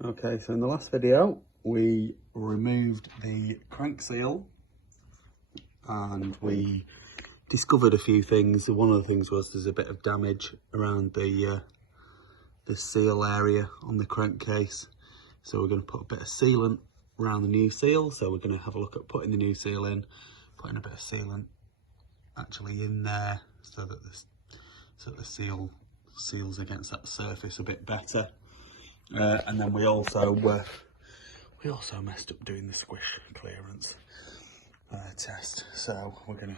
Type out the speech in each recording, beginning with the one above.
Okay, so in the last video we removed the crank seal and we discovered a few things. One of the things was there's a bit of damage around the seal area on the crankcase, so we're going to put a bit of sealant around the new seal. So we're going to have a look at putting the new seal in, putting a bit of sealant actually in there so that the seal seals against that surface a bit better. And then we also messed up doing the squish clearance test, so we're gonna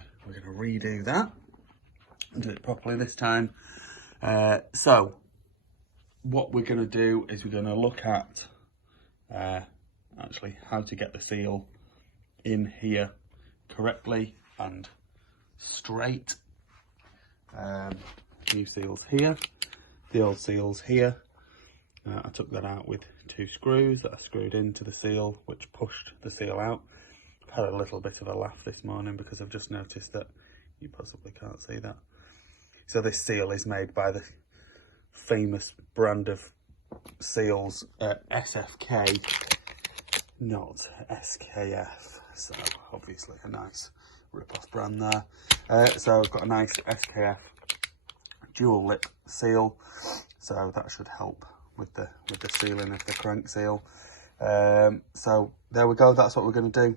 redo that and do it properly this time. So what we're gonna do is we're gonna look at actually how to get the seal in here correctly and straight. New seals here, the old seals here. I took that out with 2 screws that I screwed into the seal, which pushed the seal out. I've had a little bit of a laugh this morning because I've just noticed that you possibly can't see that. So this seal is made by the famous brand of seals, SFK, not SKF. So obviously a nice rip-off brand there. So I've got a nice SKF dual lip seal, so that should help with the sealing of the crank seal. So there we go, that's what we're going to do.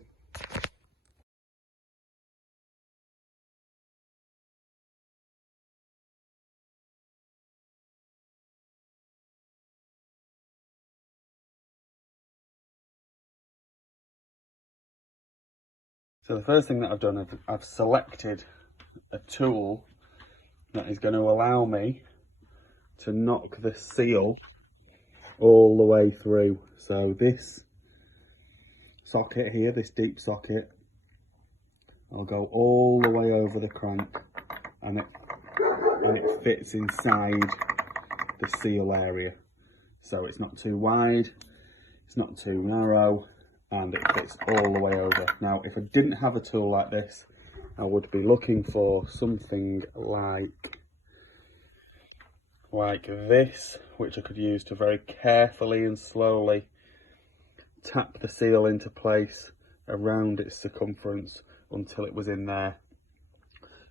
So the first thing that I've done, I've selected a tool that is going to allow me to knock the seal all the way through. So this socket here, this deep socket, I'll go all the way over the crank and it fits inside the seal area. So it's not too wide, it's not too narrow, and it fits all the way over. Now, if I didn't have a tool like this, I would be looking for something like this, which I could use to very carefully and slowly tap the seal into place around its circumference until it was in there.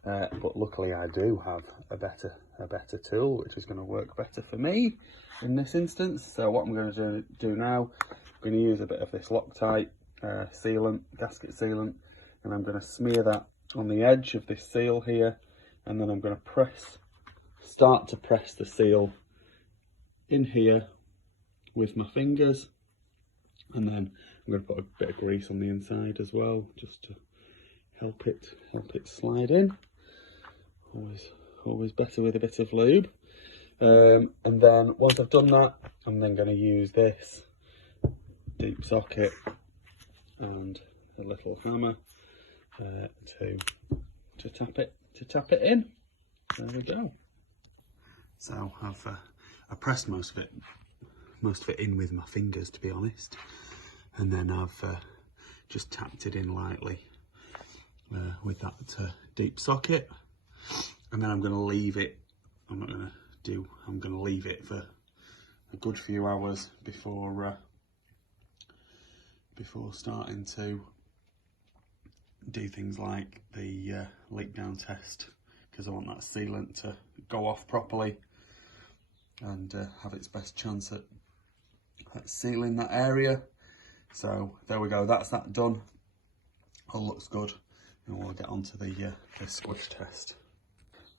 But luckily I do have a better tool, which is going to work better for me in this instance. So what I'm going to do now, I'm going to use a bit of this Loctite sealant, gasket sealant, and I'm going to smear that on the edge of this seal here, and then I'm going to start to press the seal in here with my fingers, and then I'm going to put a bit of grease on the inside as well, just to help it slide in. Always better with a bit of lube. And then once I've done that, I'm then going to use this deep socket and a little hammer to tap it in. There we go. So I pressed most of it in with my fingers, to be honest, and then I've just tapped it in lightly with that deep socket, and then I'm going to leave it. I'm going to leave it for a good few hours before starting to do things like the leak down test, because I want that sealant to go off properly and have its best chance at sealing that area. So there we go, that's that done. All looks good, and we'll get on to the squish test.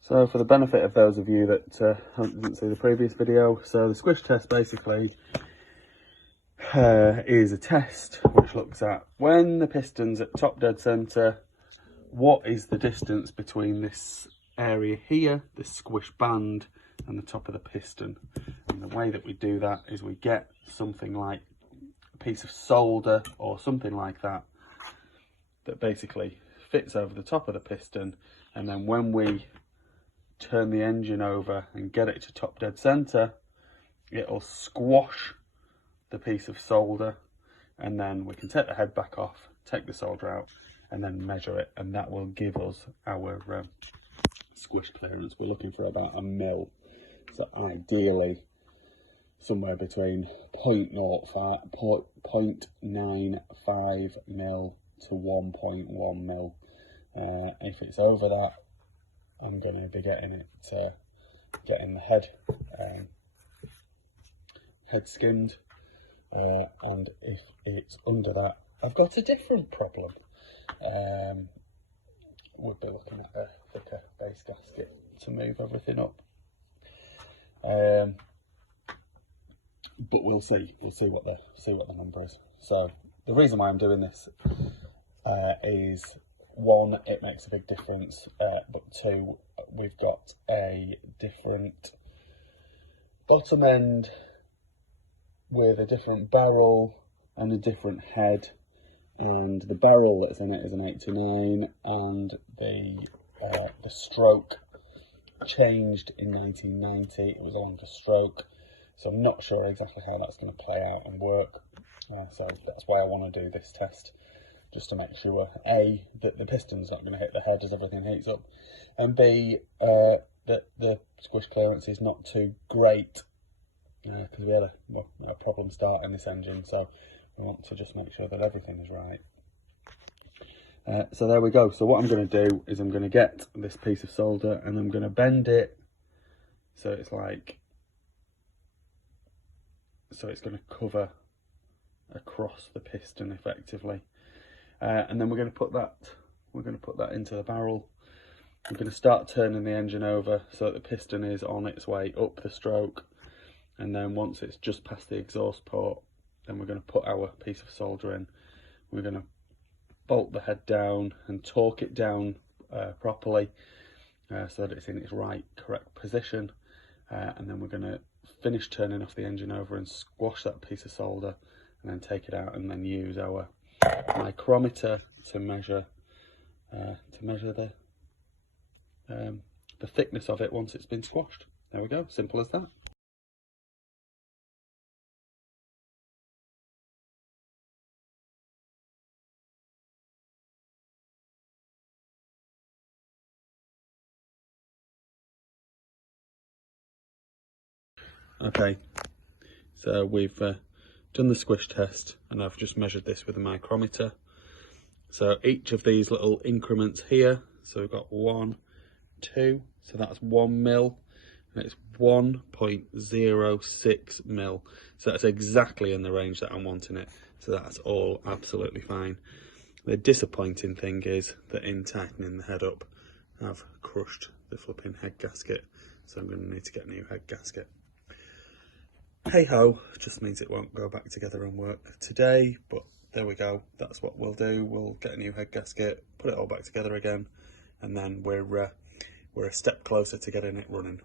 So for the benefit of those of you that didn't see the previous video, so the squish test basically is a test which looks at when the piston's at top dead centre, what is the distance between this area here, this squish band, and the top of the piston. And the way that we do that is we get something like a piece of solder or something like that that basically fits over the top of the piston, and then when we turn the engine over and get it to top dead centre, it'll squash the piece of solder, and then we can take the head back off, take the solder out, and then measure it, and that will give us our squish clearance. We're looking for about 1 mil, so ideally somewhere between 0.95 mil to 1.1 mil. If it's over that, I'm going to be getting the head skimmed, and if it's under that, I've got a different problem. We'll be looking at a thicker base gasket to move everything up. But we'll see what the number is. So the reason why I'm doing this is, one, it makes a big difference, but two, we've got a different bottom end with a different barrel and a different head, and the barrel that's in it is an 8 to 9, and the stroke changed in 1990. It was a longer stroke, so I'm not sure exactly how that's going to play out and work. So that's why I want to do this test, just to make sure, A, that the piston's not going to hit the head as everything heats up, and B, that the squish clearance is not too great, because we had a problem starting this engine, so we want to just make sure that everything is right. So there we go. So what I'm going to do is I'm going to get this piece of solder and I'm going to bend it so it's like, so it's going to cover across the piston effectively, and then we're going to put that into the barrel. I'm going to start turning the engine over so that the piston is on its way up the stroke, and then once it's just past the exhaust port, then we're going to put our piece of solder in. We're going to bolt the head down and torque it down properly, so that it's in its correct position, and then we're going to finish turning off the engine over and squash that piece of solder, and then take it out and then use our micrometer to measure the thickness of it once it's been squashed. There we go, simple as that. Okay, so we've done the squish test, and I've just measured this with a micrometer. So each of these little increments here, so we've got 1, 2, so that's 1 mil, and it's 1.06 mil. So that's exactly in the range that I'm wanting it. So that's all absolutely fine. The disappointing thing is that in tightening the head up, I've crushed the flipping head gasket. So I'm going to need to get a new head gasket. Hey ho, just means it won't go back together and work today, but there we go. That's what we'll do. We'll get a new head gasket, put it all back together again, and then we're a step closer to getting it running.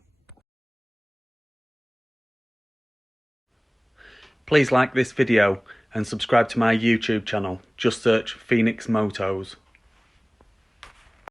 Please like this video and subscribe to my YouTube channel. Just search Phoenix Motos.